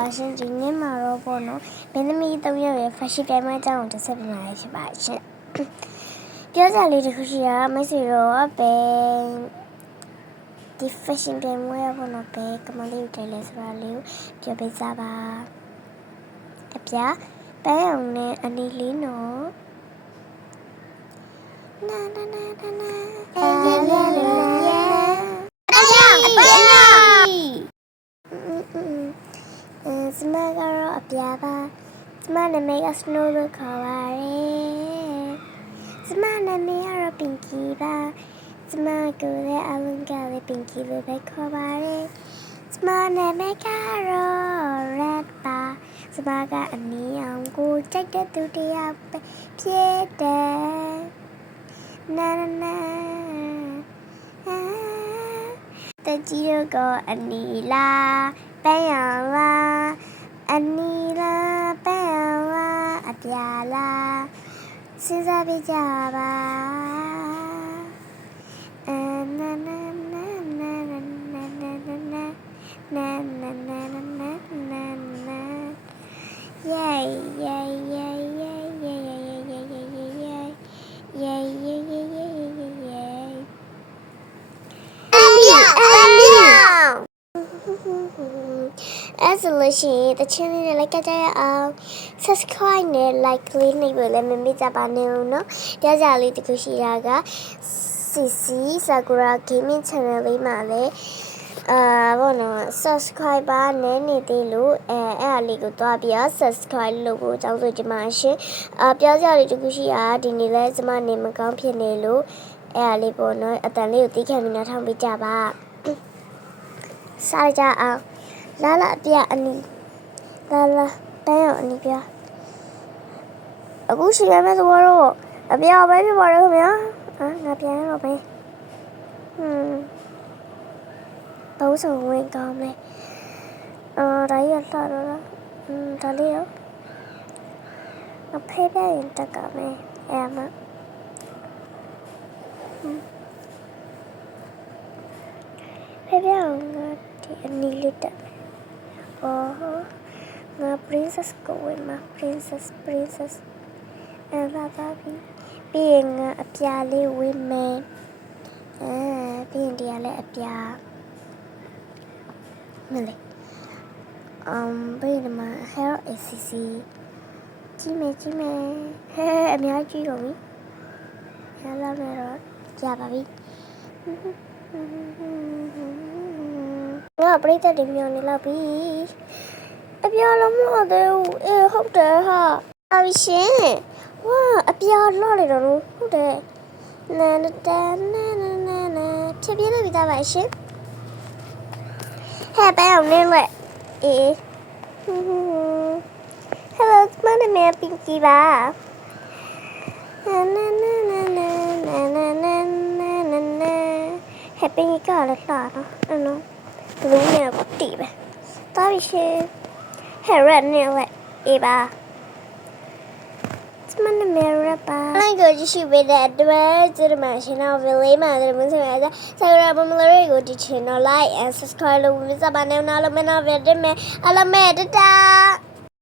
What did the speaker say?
ပါရှင်ဒီနေ့မှာတော့ပေါ့နော်မင်းသမီး၃ယောက်ရဲ့ fashion ပြိုင်ပွဲအကြောင်းကိုတစ်ဆက်ပြလာရဖြစ်ပါရှင်ပြောကြလေးတစ်ခုရှိတာမိတ်ဆွေတော့ပဲဒီ fashion ပြိုင်ပွဲရပေါ့နော်ပဲကမလေးကိုတိုင်လဲဆိုတာလေးကိုပြောပေးစားပါအပြားပန်းအောင်နဲ့အနီလေးနော်နာနာနာနာစမကတော့အပြာပါစမနာမည်က Snow လို့ခေါ်ပါတယ်စမနာမည်ကတော့ Pinky ပါစမကိုလည်းအလုံးကလည်း Pinky လို့ပဲခေါ်ပါတယ်စမနာမည်ကတော့ Red ပါစမကအနီအောင်ကိုကြိုက်တဲ့သူတရားပဲဖြစ်တယ်နာနာနာတကြီးတို့ကအနီလားပန်းရောင်လားအနီလားပန်းရောင်လားအပြာလားစဉ်းစားပြကြပါနာနာနာနာနာနာနာနာနာနာနာနာနာ yay yay yay yay yay yay yay yay yay yay yay yay အဲ့ဆိုလို့ရှိရင်တချင်လေးနဲ့လိုက်ကြရအောင် subscribe နဲ့ like လေးနှိပ်ဖို့လည်းမမေ့ကြပါနဲ့ဦးနော်ကြားကြလေးတခုရှိတာက CC Sakura Gaming Channel လေးမှာလည်းဘောနော် subscribe ပါနဲ့နေသေးလို့အဲ့အလေးကိုတွားပြီး subscribe လုပ်ဖို့အကြောင်းဆိုချင်ပါရှင်ပြောကြလေးတခုရှိတာဒီနေ့လဲကျမနေမကောင်းဖြစ်နေလို့အဲ့အလေးပေါ့နော်အတန်လေးကိုသိခံပြီးနားထောင်ပေးကြပါစားကြအောင်လာလာပြအနီလာလာတန်းအောင်အနီပြအခုရှိရမယ့်သဘောတော့အပြပဲဖြစ်ပါတော့ခင်ဗျာငါပြန်ရတော့ပဲဘုံစုံဝင်ကောင်းမယ်ဒါရလှတော့ဒါလေးရောအဖေးပဲတက်ကမယ်အဲ့မှာဖေးပြောင်းငါဒီအနီလေးတက်ငါ princess ကိုဝင်မှာ princess အဲ့ဒါပါပြီးရင်ငါအပြာလေးဝင်မယ်ပြီးရင်တရားလည်းအပြာမလေးပြီးရင်မှာ hair ACC ကြည့်မယ်ဟဲအများကြီးတော့ပြီရလာမယ်တော့ကြပါပြီငါပြိတ္တတွေမြော်နေလောက်ပြီအပြာလုံးမဟုတ်သေးဘူးဟုတ်တယ်ဟာအရှင်ဝါအပြာလော့လေတော့ဟုတ်တယ်နာနာနာဖြည်းဖြည်းလေးပြသားပါရှင်ဟဲ့ပဲအောင်နေလေHello မနမေ Pinky ပါနာနာနာနာနာနာနာ Happy ကလည်းလာတော့နော်ဘလူးနဲ့ကိုတီးပဲတားပြီရှင် Red နဲ့လေပါမနမေရပါအဲ့ကိုကြည့်ရှိပေးတဲ့အတွက်ဒီမှာရှင်တော့ video မှာဒီမှာဆိုရတာ Subscribe မလုပ်ရကိုဒီ channel like and subscribe လုပ်ပြီးစပါနေအောင်လို့မနာပြတ်တယ်မယ်အလမဲတတာ